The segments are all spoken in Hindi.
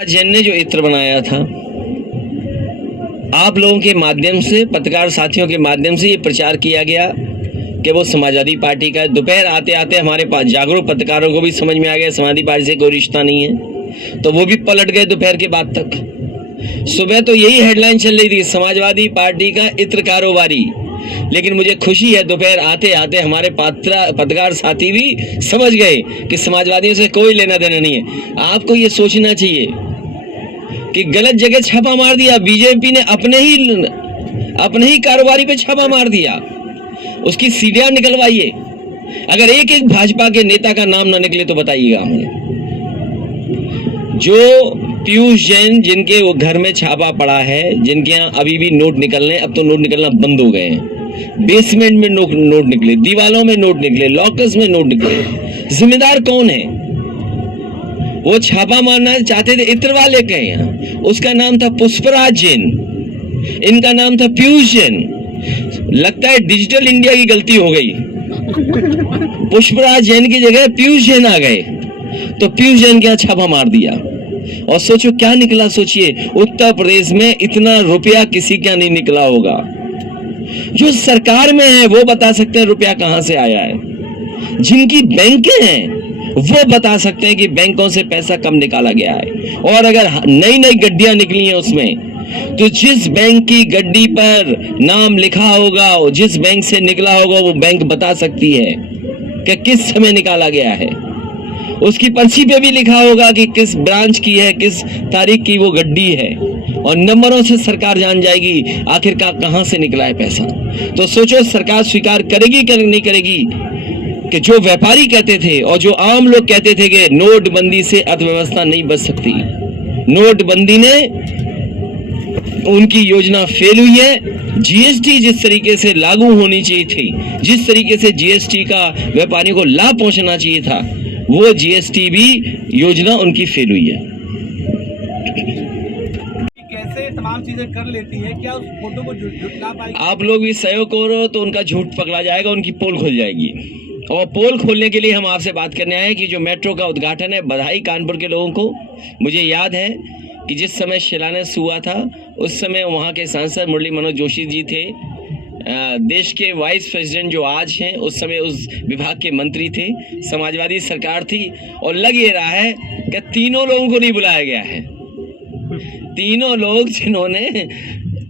जैन ने जो इत्र बनाया था, आप लोगों के माध्यम से, पत्रकार साथियों के माध्यम से ये प्रचार किया गया कि वो समाजवादी पार्टी का है। दोपहर आते आते हमारे पास जागरूक पत्रकारों को भी समझ में आ गया समाजवादी पार्टी से कोई रिश्ता नहीं है, तो वो भी पलट गए दोपहर के बाद तक। सुबह तो यही हेडलाइन चल रही थी, समाजवादी पार्टी का इत्र कारोबारी। लेकिन मुझे खुशी है दोपहर आते आते हमारे पत्रकार साथी भी समझ गए कि समाजवादियों से कोई लेना देना नहीं है। आपको ये सोचना चाहिए कि गलत जगह छापा मार दिया, बीजेपी ने अपने ही कारोबारी पे छापा मार दिया, उसकी सीढ़ियां निकलवाइए। अगर एक एक भाजपा के नेता का नाम ना निकले तो बताइएगा हमें। जो पीयूष जैन जिनके वो घर में छापा पड़ा है, जिनके यहाँ अभी भी नोट निकलने, अब तो नोट निकलना बंद हो गए हैं, बेसमेंट में नोट निकले, दीवालों में नोट निकले, लॉकर्स में नोट निकले, जिम्मेदार कौन है? वो छापा मारना चाहते थे इत्र वाले के यहाँ, उसका नाम था पुष्पराज जैन, इनका नाम था पीयूष जैन। लगता है डिजिटल इंडिया की गलती हो गई, पुष्पराज जैन की जगह पीयूष जैन आ गए, तो पीयूष जैन के यहाँ छापा मार दिया। और सोचो क्या निकला, सोचिए उत्तर प्रदेश में इतना रुपया किसी का नहीं निकला होगा। जो सरकार में है वो बता सकते हैं रुपया कहां से आया है, जिनकी बैंकें हैं वो बता सकते हैं कि बैंकों से पैसा कम निकाला गया है। और अगर नई नई गड्डियां निकली हैं उसमें, तो जिस बैंक की गड्डी पर नाम लिखा होगा, जिस बैंक से निकला होगा, वो बैंक बता सकती है कि किस समय निकाला गया है। उसकी पर्ची पे भी लिखा होगा कि किस ब्रांच की है, किस तारीख की वो गड्डी है, और नंबरों से सरकार जान जाएगी आखिरकार कहां से निकला है पैसा। तो सोचो सरकार स्वीकार करेगी कि नहीं करेगी कि जो व्यापारी कहते थे और जो आम लोग कहते थे कि नोटबंदी से अर्थव्यवस्था नहीं बच सकती, नोटबंदी ने उनकी योजना फेल हुई है। जीएसटी जिस तरीके से लागू होनी चाहिए थी, जिस तरीके से जीएसटी का व्यापारियों को लाभ पहुंचना चाहिए था, वो जीएसटी भी योजना उनकी फेल हुई है। कैसे तमाम चीजें कर लेती है, क्या उस फोटो को झुठला पाएगी? आप लोग भी सहयोग करो तो उनका झूठ पकड़ा जाएगा, उनकी पोल खुल जाएगी। और पोल खोलने के लिए हम आपसे बात करने आए कि जो मेट्रो का उद्घाटन है, बधाई कानपुर के लोगों को। मुझे याद है कि जिस समय शिलान्यास हुआ था उस समय वहाँ के सांसद मुरली मनोज जोशी जी थे, देश के वाइस प्रेसिडेंट जो आज हैं उस समय उस विभाग के मंत्री थे, समाजवादी सरकार थी। और लग ये रहा है कि तीनों लोगों को नहीं बुलाया गया है। तीनों लोग जिन्होंने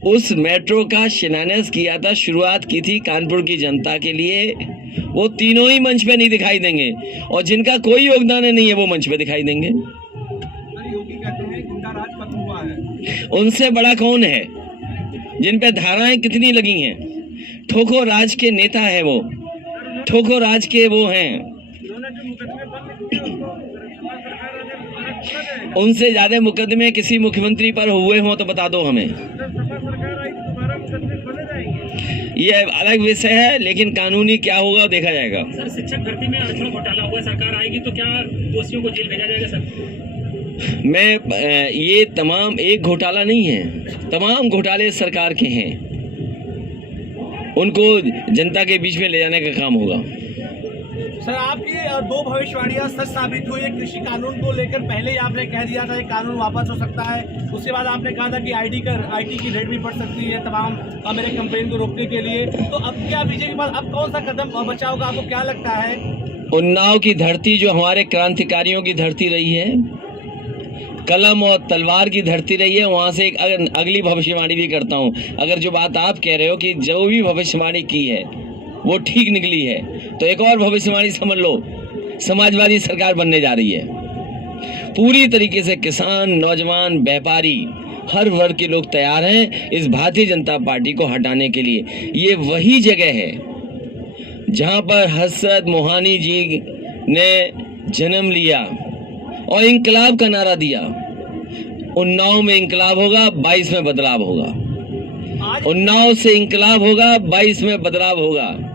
उस मेट्रो का शिलान्यास किया था, शुरुआत की थी कानपुर की जनता के लिए, वो तीनों ही मंच पे नहीं दिखाई देंगे, और जिनका कोई योगदान नहीं है वो मंच पे दिखाई देंगे। योगी कहते हैं गुंडा राज खत्म हुआ है। उनसे बड़ा कौन है? जिन पे धाराएं कितनी लगी हैं, ठोको राज के नेता है वो, ठोको राज के वो हैं। उनसे ज्यादा मुकदमे किसी मुख्यमंत्री पर हुए हों तो बता दो हमें। ये अलग विषय है, लेकिन कानूनी क्या होगा देखा जाएगा। सर, शिक्षक भर्ती में आरक्षण घोटाला हुआ, सरकार आएगी तो क्या दोषियों को जेल भेजा जाएगा? सर ये तमाम एक घोटाला नहीं है, तमाम घोटाले सरकार के हैं, उनको जनता के बीच में ले जाने का काम होगा। सर, आपकी दो भविष्यवाणियां सच साबित हुई है। कृषि कानून को लेकर पहले ही आपने कह दिया था कि कानून वापस हो सकता है, उसके बाद आपने कहा था कि आईटी की रेट भी बढ़ सकती है तमाम अमेरिकन कंपनी को रोकने के लिए। तो अब क्या बीजेपी के पास अब कौन सा कदम बचा होगा, आपको क्या लगता है? उन्नाव की धरती जो हमारे क्रांतिकारियों की धरती रही है, कलम और तलवार की धरती रही है, वहां से एक अगली भविष्यवाणी भी करता हूं। अगर जो बात आप कह रहे हो कि जो भी भविष्यवाणी की है वो ठीक निकली है, तो एक और भविष्यवाणी समझ लो, समाजवादी सरकार बनने जा रही है। पूरी तरीके से किसान, नौजवान, व्यापारी, हर वर्ग के लोग तैयार हैं इस भारतीय जनता पार्टी को हटाने के लिए। ये वही जगह है जहां पर हजरत मोहानी जी ने जन्म लिया और इंकलाब का नारा दिया। उन्नाव में इंकलाब होगा, 22 में बदलाव होगा। उन्नाव से इंकलाब होगा, 22 में बदलाव होगा।